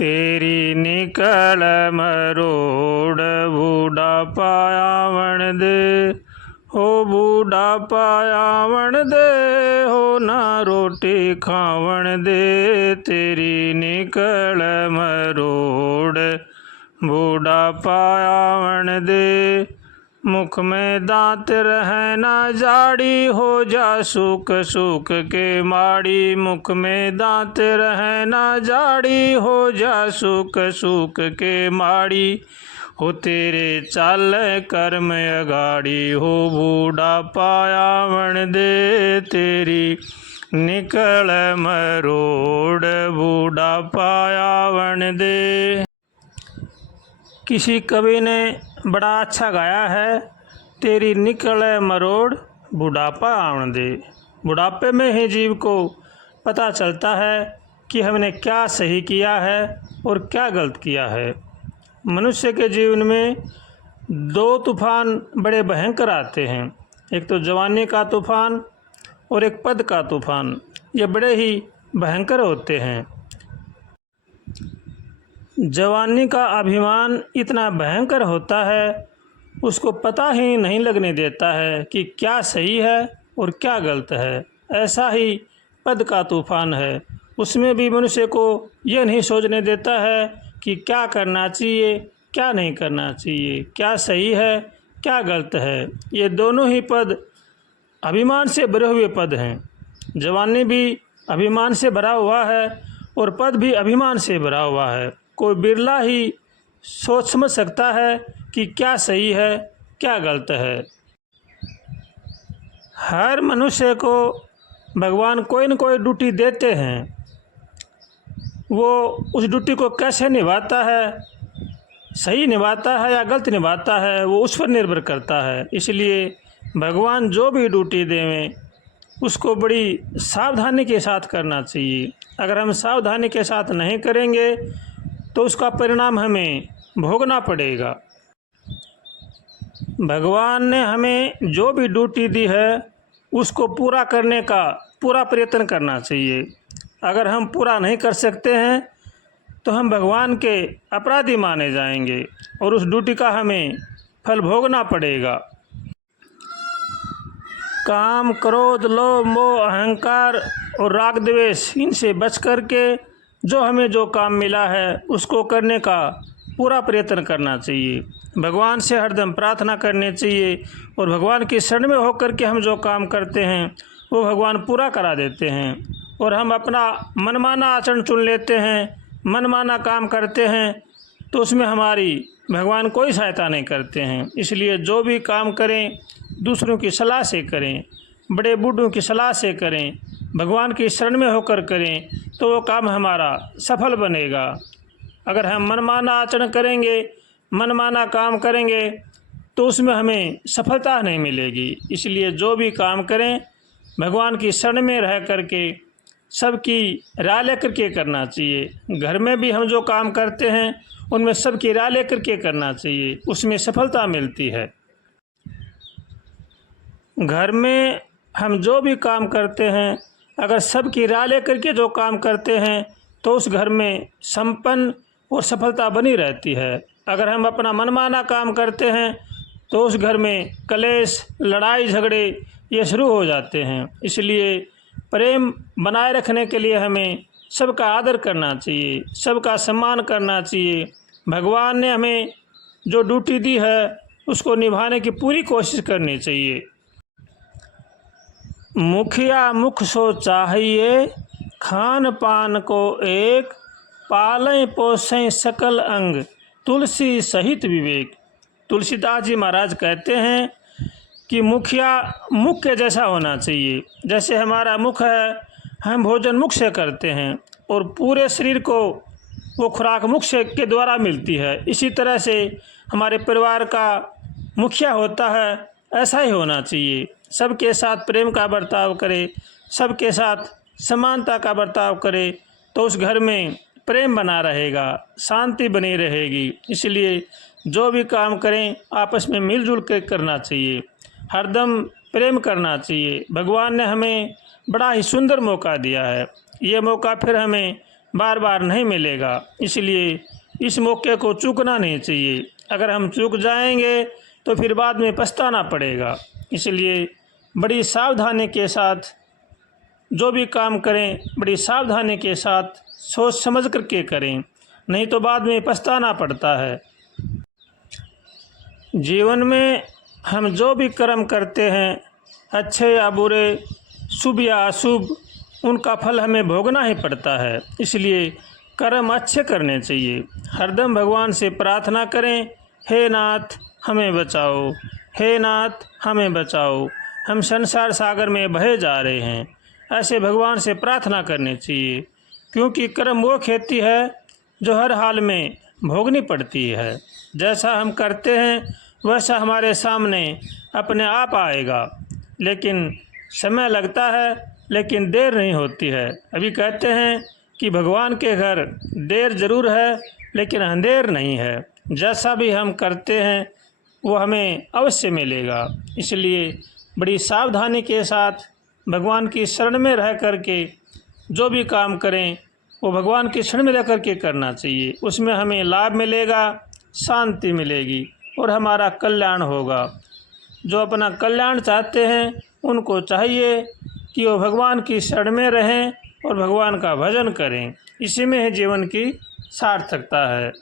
तेरी निकल मरोड़ बूढ़ापा आवण दे, हो बूढ़ापा आवण दे, हो ना रोटी खावण दे। तेरी निकल मरोड़ बूढ़ापा आवण दे, मुख में दांत रहे ना जाड़ी, हो जा सूख सूख के माड़ी। मुख में दांत रहे ना जाड़ी, हो जा सूख सूख के माड़ी। हो तेरे चाल कर्म अगाड़ी, हो बूढ़ापा आवण दे। तेरी निकल मरोड़ बूढ़ापा आवण दे। किसी कवि ने बड़ा अच्छा गाया है, तेरी निकल मरोड़ बुढ़ापा आवण दे। बुढ़ापे में ही जीव को पता चलता है कि हमने क्या सही किया है और क्या गलत किया है। मनुष्य के जीवन में दो तूफान बड़े भयंकर आते हैं, एक तो जवानी का तूफान और एक पद का तूफान। ये बड़े ही भयंकर होते हैं। जवानी का अभिमान इतना भयंकर होता है, उसको पता ही नहीं लगने देता है कि क्या सही है और क्या गलत है। ऐसा ही पद का तूफान है, उसमें भी मनुष्य को यह नहीं सोचने देता है कि क्या करना चाहिए क्या नहीं करना चाहिए, क्या सही है क्या गलत है। ये दोनों ही पद अभिमान से भरे हुए पद हैं। जवानी भी अभिमान से भरा हुआ है और पद भी अभिमान से भरा हुआ है। कोई बिरला ही सोच समझ सकता है कि क्या सही है क्या गलत है। हर मनुष्य को भगवान कोई न कोई ड्यूटी देते हैं, वो उस ड्यूटी को कैसे निभाता है, सही निभाता है या गलत निभाता है, वो उस पर निर्भर करता है। इसलिए भगवान जो भी ड्यूटी देवें उसको बड़ी सावधानी के साथ करना चाहिए। अगर हम सावधानी के साथ नहीं करेंगे तो उसका परिणाम हमें भोगना पड़ेगा। भगवान ने हमें जो भी ड्यूटी दी है उसको पूरा करने का पूरा प्रयत्न करना चाहिए। अगर हम पूरा नहीं कर सकते हैं तो हम भगवान के अपराधी माने जाएंगे और उस ड्यूटी का हमें फल भोगना पड़ेगा। काम, क्रोध, लोभ, मोह, अहंकार और राग द्वेष, इनसे बच करके जो हमें जो काम मिला है उसको करने का पूरा प्रयत्न करना चाहिए। भगवान से हरदम प्रार्थना करनी चाहिए और भगवान की शरण में होकर के हम जो काम करते हैं वो भगवान पूरा करा देते हैं। और हम अपना मनमाना आचरण चुन लेते हैं, मनमाना काम करते हैं, तो उसमें हमारी भगवान कोई सहायता नहीं करते हैं। इसलिए जो भी काम करें दूसरों की सलाह से करें, बड़े बूढ़ों की सलाह से करें, भगवान की शरण में होकर करें, तो वो काम हमारा सफल बनेगा। अगर हम मनमाना आचरण करेंगे, मनमाना काम करेंगे, तो उसमें हमें सफलता नहीं मिलेगी। इसलिए जो भी काम करें भगवान की शरण में रह करके सबकी राय लेकर के करना चाहिए। घर में भी हम जो काम करते हैं उनमें सबकी राय लेकर के करना चाहिए, उसमें सफलता मिलती है। घर में हम जो भी काम करते हैं अगर सबकी राय लेकर के जो काम करते हैं तो उस घर में संपन्न और सफलता बनी रहती है। अगर हम अपना मनमाना काम करते हैं तो उस घर में कलेश, लड़ाई झगड़े ये शुरू हो जाते हैं। इसलिए प्रेम बनाए रखने के लिए हमें सबका आदर करना चाहिए, सबका सम्मान करना चाहिए। भगवान ने हमें जो ड्यूटी दी है उसको निभाने की पूरी कोशिश करनी चाहिए। मुखिया मुख सो चाहिए, खान पान को एक, पालें पोसें सकल अंग, तुलसी सहित विवेक। तुलसीदास जी महाराज कहते हैं कि मुखिया मुख के जैसा होना चाहिए। जैसे हमारा मुख है, हम भोजन मुख से करते हैं और पूरे शरीर को वो खुराक मुख से के द्वारा मिलती है। इसी तरह से हमारे परिवार का मुखिया होता है, ऐसा ही होना चाहिए। सबके साथ प्रेम का बर्ताव करे, सबके साथ समानता का बर्ताव करे, तो उस घर में प्रेम बना रहेगा, शांति बनी रहेगी। इसलिए जो भी काम करें आपस में मिलजुल कर करना चाहिए, हरदम प्रेम करना चाहिए। भगवान ने हमें बड़ा ही सुंदर मौका दिया है, ये मौका फिर हमें बार बार नहीं मिलेगा, इसलिए इस मौके को चूकना नहीं चाहिए। अगर हम चूक जाएंगे तो फिर बाद में पछताना पड़ेगा। इसलिए बड़ी सावधानी के साथ जो भी काम करें, बड़ी सावधानी के साथ सोच समझ करके करें, नहीं तो बाद में पछताना पड़ता है। जीवन में हम जो भी कर्म करते हैं, अच्छे या बुरे, शुभ या अशुभ, उनका फल हमें भोगना ही पड़ता है। इसलिए कर्म अच्छे करने चाहिए। हरदम भगवान से प्रार्थना करें, हे नाथ हमें बचाओ, हे नाथ हमें बचाओ, हम संसार सागर में बहे जा रहे हैं। ऐसे भगवान से प्रार्थना करनी चाहिए, क्योंकि कर्म वो खेती है जो हर हाल में भोगनी पड़ती है। जैसा हम करते हैं वैसा हमारे सामने अपने आप आएगा, लेकिन समय लगता है, लेकिन देर नहीं होती है। अभी कहते हैं कि भगवान के घर देर ज़रूर है लेकिन अंधेर नहीं है। जैसा भी हम करते हैं वो हमें अवश्य मिलेगा। इसलिए बड़ी सावधानी के साथ भगवान की शरण में रह करके जो भी काम करें वो भगवान की शरण में रह करके करना चाहिए। उसमें हमें लाभ मिलेगा, शांति मिलेगी और हमारा कल्याण होगा। जो अपना कल्याण चाहते हैं उनको चाहिए कि वो भगवान की शरण में रहें और भगवान का भजन करें। इसी में ही जीवन की सार्थकता है।